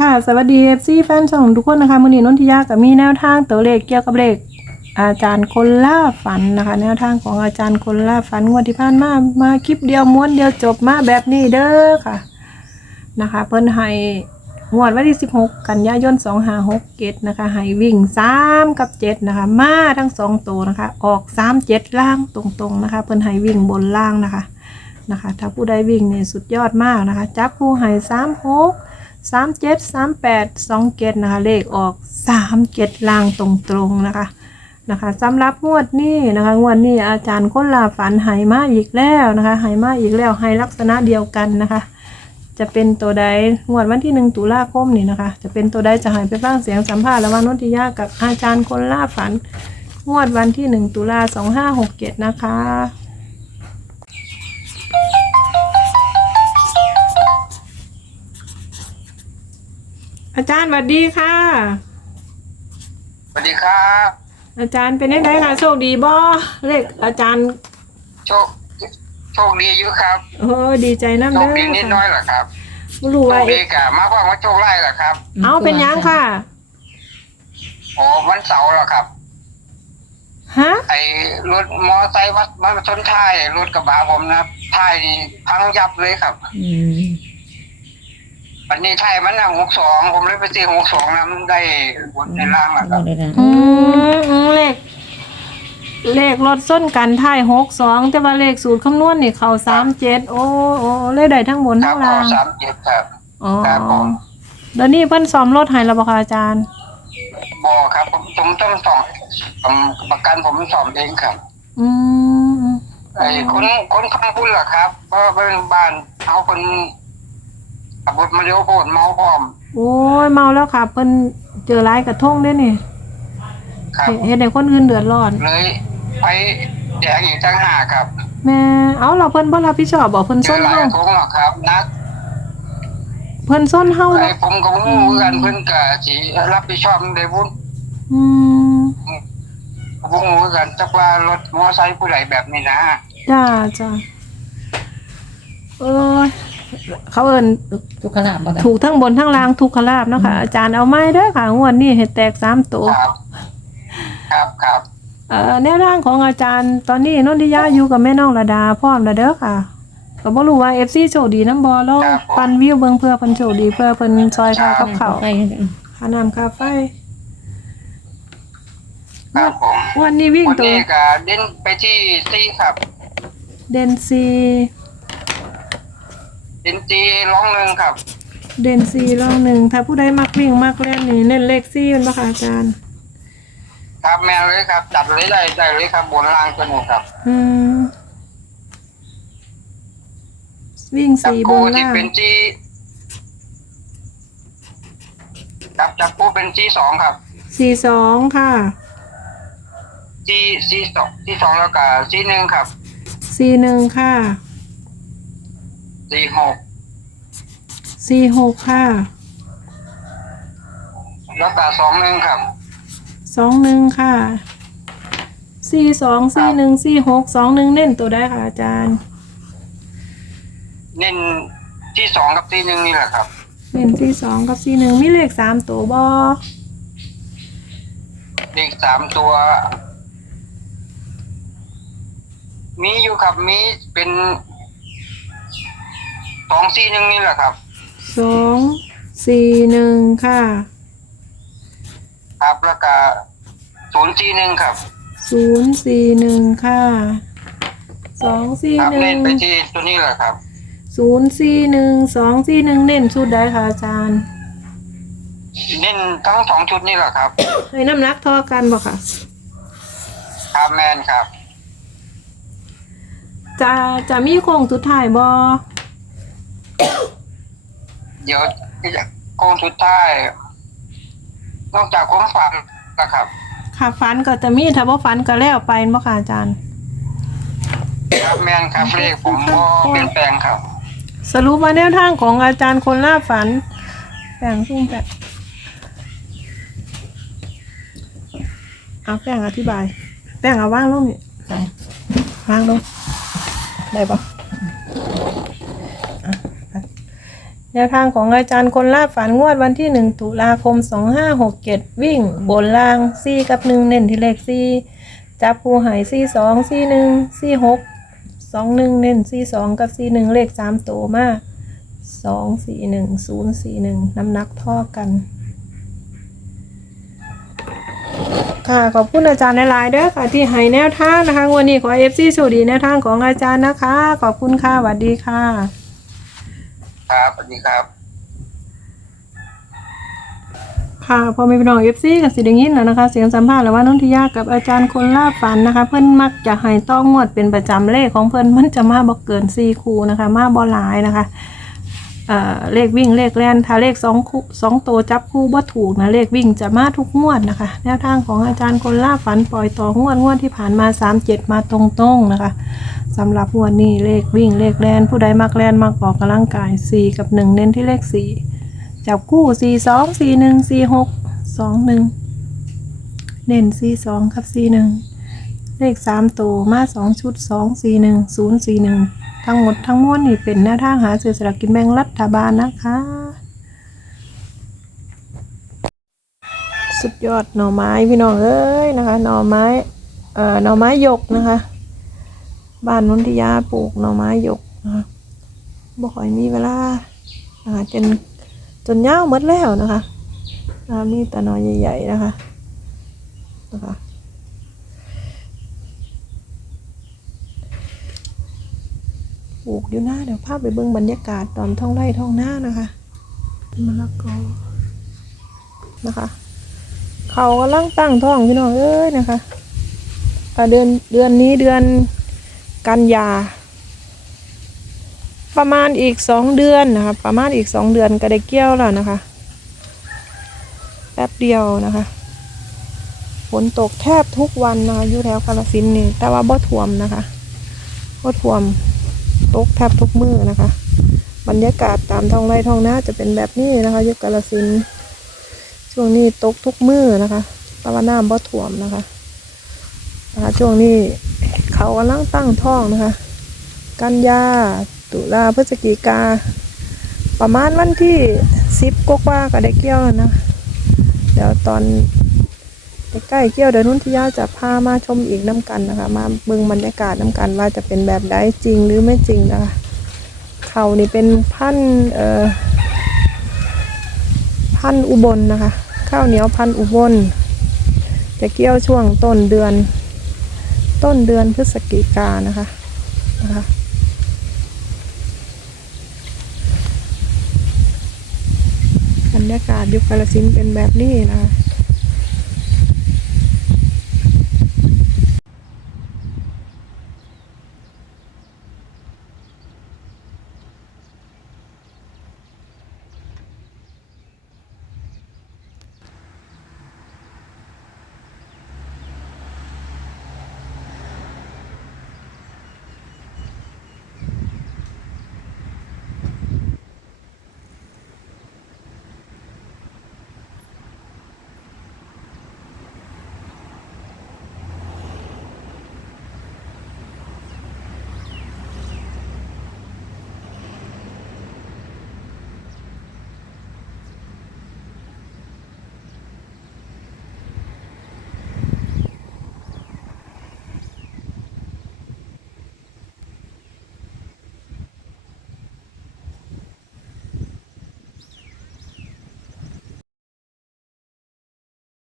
ค่ะสวัสดี FC แฟนช่องทุกคนนะคะมือนีนนทิยากับมีแนวทางตัวเลขเกี่ยวกับเลขอาจารย์คนล่าฝันนะคะ แนวทางของอาจารย์คนล่าฝันงวดที่ผ่านมามาคลิปเดียวม้วนเดียวจบมาแบบนี้เด้อค่ะนะคะ เพิ่นให้งวดวันที่ 16 กันยายน2567เนะคะให้วิ่ง 3 กับ 7 นะคะ มาทั้ง 2 ตัวนะคะ ออก 3 7 ล่างตรงๆนะคะ เพิ่นให้วิ่งบนล่างนะคะนะคะ ถ้าผู้ใดวิ่งเนี่ยสุดยอดมากนะคะ จับผู้ให้3 6 สามเจ็ดสามแปดสองเกตนะคะ เลขออกสามเกตลางตรงๆนะคะนะคะสำหรับงวดนี้นะคะงวดนี้อาจารย์คนลาฝันไหมาอีกแล้วนะคะไหมาอีกแล้วให้ลักษณะเดียวกันนะคะ จะเป็นตัวใดงวดวันที่หนึ่งตุลาคมนี่นะคะ จะเป็นตัวใดจะหายไปบ้างเสียงสัมภาษณ์ระหว่างนนทิยากับอาจารย์คนลาฝัน งวดวันที่หนึ่งตุลาสองห้าหกเกตนะคะ อาจารย์สวัสดีค่ะ สวัสดีครับ อาจารย์เป็นยังไงคะโชคดีบ่เลขอาจารย์โชคโชคดีอยู่ครับโอ้ดีใจน้ำโชเด้คอดีนิดน้อยเหรอครับบ่รู้โชว่าคดีกะมากกว่าว่าโชคไล่เหรอครับเอาเป็นยังค่ะ โอ้วันเสาร์เหรอครับ ฮะไอ้รถมอไซค์มามาชนท้ายรถกระบะผมนะครับท้ายนี่พังยับเลยครับ อืม วันนี้ท้ายมันน่ะหกสองผมเลยไปซื้อหกสองน้ำได้บนในล่างเหรอคเอารับเลยนะอืมอืมเลข เลขรถส้นกันท้ายหกสองแต่ว่าเลขสูตรคำนวณนี่เขาสามเจ็ดโอ้โอ้เลขใดทั้งบนครัทั้บงขอล่างสามเจ็ดครับ อ๋อครับผม เดี๋ยวนี้เพิ่นซ้อมรถให้แล้วบ่คะอาจารย์ บอครับผมผมต้องสองผมประกันผมสอบเองครับอืมไอ้คนคนข้างพุ่นเหรอครับเพราะว่าเป็นบ้านเอาคน ขับรถมาเร็วโพดเมาพร้อมโอ้ยเมาแล้วค่ะเพิ่นเจอร้ายกระทงเด้อนี่ครับเฮ็ดให้คนอื่นเดือดร้อน เลยไปแจกอีกตั้งหากครับแม่เอาเราเพิ่นบ่รับผิดชอบบ่เพิ่นเจส้อนหลายเฮาทงหรอกครับ นักเพิ่นส้นเฮาไอ้เนาะผมก็บ่รู้เหมือนกันเพิ่นก็สิรับผิดชอบได้บุญอืมบ่รู้เหมือนกันจักว่ารถมอไซค์ผู้ใดแบบนี้นะ จ้าจ้าเอ้ย เขาเอิ้นทุกขลาบบ่ได้ถูกทั้งบนทั้งล่างทุกขลาบเนาะค่ะอาจารย์เอาไม้เด้อค่ะงวดนี้ให้แตกสามตัวครับครับครับเอ่อแนวทางของอาจารย์ตอนนี้นนทิยาอยู่กับแม่น้องระดาพร้อมแล้วเด้อค่ะก็บ่รู้ว่า FC โชคดีน้ำบ่ลองปันวิวเบิ่งเพื่อเพิ่นโชคดีเพื่อเพิ่นซอยค่ากับข้าวไปค่าน้ำค่าไฟครับผมวันนี้วิ่งวันตัวนี้ก็เดินไปที่ซีครับ เดนซี เดินซีร้องหนึงครับ เดนซีรองหนึ่งถ้าผู้ใดมักวิ่งมักเล่นนี่เน้นเลขซี่มันบ่ค่ะอาจารย์ ครับแม่นเลยครับจัดเลยได้ได้เลยครับบนล่างตัวนี้ครับอืมวิ่งจับสี่บคู่นที่ล่างเป็นที่จับจับคู่เป็นที่สองครับสี่สองค่ะที่ที่สองที่สองแล้วก็ที่หนึ่งครับสี่หนึ่งค่ะ สี่หกสี่หกค่ะ แล้วก็สองหนึ่งครับ สองหนึ่งค่ะ สี่สองสี่หนึ่งสี่หกสองหนึ่งเน้นตัวได้ค่ะอาจารย์ เน้นที่สองกับที่หนึ่งนี่แหละครับ เน้นสี่สองกับสี่หนึ่งมีเลขสามตัวบอเลขสามตัว มีอยู่ครับ มีเป็น สองสี่หนึ่งนี่แหละครับ สองสี่หนึ่งค่ะครับแล้วก็ศูนย์สี่หนึ่งครับศูนย์สี่หนึ่งค่ะสองสี่ครับหนึ่เน้งนไปที่ตัวนี้แหละครับศูนย์สี่หนึ่งสองสี่หนึ่งเน้นชุดได้ค่ะอาจารย์ เน้นทั้งสองชุดนี่แหละครับให้น้ำหนักเท่ากันบ่ค่ะ ครับแมนครับ จะจะมีโค้งสุดท้ายบอ เดี๋ยวจะโค้งสุดท้ายนอกจากความฝันนะครับ ค่ะฟันก็จะมีถ้าบ่ฟันก็แล้วไปบ่ค่ะอาจารย์ ครับแมนครับเลขผมก็เปลี่ยนแปลงครับ สรุปมาแนวทางของอาจารย์คนล่าฝันแป้งซุ่มแป้งเอาแป้งอธิบาย แป้งเอาว่างลงนี่ไปว่างลงได้ปะอะไป แนวทางของอาจารย์คนลาบฝันงวดวันที่หนึ่งตุลาคมสองห้าหกเจ็ดวิ่ง บนล่างซี่กับหนึ่งเน้นที่เลขซี่จับผู้หายซี่สองซี่หนึ่งซี่หกสองหนึ่งเน้นซี่สองกับซี่หนึ่งเลขสามตัวมากสองสี่หนึ่งศูนย์สี่หนึ่งน้ำหนักท่อกัน ค่ะ ขอบคุณอาจารย์หลายๆเด้อค่ะ ที่ให้แนวทางนะคะ วันนี้ขอเอฟซีสวัสดีแนวทางของอาจารย์นะคะ ขอบคุณค่ะสวัสดีค่ะ ครับสวัสดีครับ ค่ะพอมีพี่น้องเอฟซีกับสิไดยินแล้วนะคะ เสียงสัมภาษณ์แล้วว่านนทิยากับอาจารย์คนล่าฝันนะคะ เพื่อนมักจะให้ต้องงวดเป็นประจำเลขของเพื่อนมันจะมาบกเกินสี่คูนะคะ มาบอหลายนะคะ เลขวิ่งเลขแล่นถ้าเลขสองคู่สองตัวจับคู่บ่ถูกนะเลขวิ่งจะมาทุกงวดนะคะ แนวทางของอาจารย์คนล่าฝันปล่อยต่องวดงวดที่ผ่านมาสามเจ็ดมาตรงๆนะคะสำหรับวดนี้เลขวิ่งเลขแล่นผู้ใดมักแล่นมักออกกำลังกายสี่กับหนึ่งเน้นที่เลขสี่จับคู่สี่สองสี่หนึ่งสี่หกสองหนึ่งเน้นสี่สองกับสี่หนึ่งเลขสามตัวมาสองชุดสองสี่หนึ่งศูนย์สี่หนึ่ง ทั้งหมดทั้งมวลนี่เป็นแนวทางหาซื้อสลากกินแบ่งรัฐบาลนะคะ สุดยอดหน่อไม้พี่น้องเอ้ยนะคะ หน่อไม้เอ่อหน่อไม้หยกนะคะ บ้านนนทิยาปลูกหน่อไม้หยกนะคะบ่ค่อยมีเวลานะคะจนจนเน่าหมดแล้วนะคะอ่ามีแต่หน่อใหญ่ ๆ นะคะนะคะ ปลูกอยู่หน้าเดี๋ยวภาพไปเบิ่งบรรยากาศตอนท้องไร่ท้องหน้านะคะมะละกอนะคะ เขากำลังตั้งท้องพี่น้องเอ้ยนะคะเดือนเดือนนี้เดือนกันยา ประมาณอีกสองเดือนนะคะประมาณอีกสองเดือนก็ได้เกี่ยวแล้วนะคะแป๊บเดียวนะคะฝนตกแทบทุกวันนะคะอยู่แถวกาลสินนี่แต่ว่าบ่ท่วมนะคะบ่ท่วม ตกแทบทุกมือนะคะ บรรยากาศตามท้องไร่ท้องนาจะเป็นแบบนี้นะคะยู่กาลสินช่วงนี้ตกทุกมือนะคะต่ว่าน้ำบ่ท่วมนะคะนะคะช่วงนี้เขากำลังตั้งท้องนะคะ กันยาตุลาพฤศจิกา ประมาณวันที่สิบกว่าก็ได้เกี่ยวแล้วนะ เดี๋ยวตอน ใกล้ๆเกี่ยวเดี๋ยวนุ่นทิยาจะพามาชมอีกน้ำกันนะคะ มาเบิ่งบรรยากาศน้ำกันว่าจะเป็นแบบใดจริงหรือไม่จริงนะคะ เขานี่เป็นพันธุ์เอ่อพันธุ์อุบลนะคะ ข้าวเหนียวพันธุ์อุบลจะเกี่ยวช่วงต้นเดือน ต้นเดือนพฤศจิกานะคะนะคะบรรยากาศยุคกาลสินเป็นแบบนี้นะคะ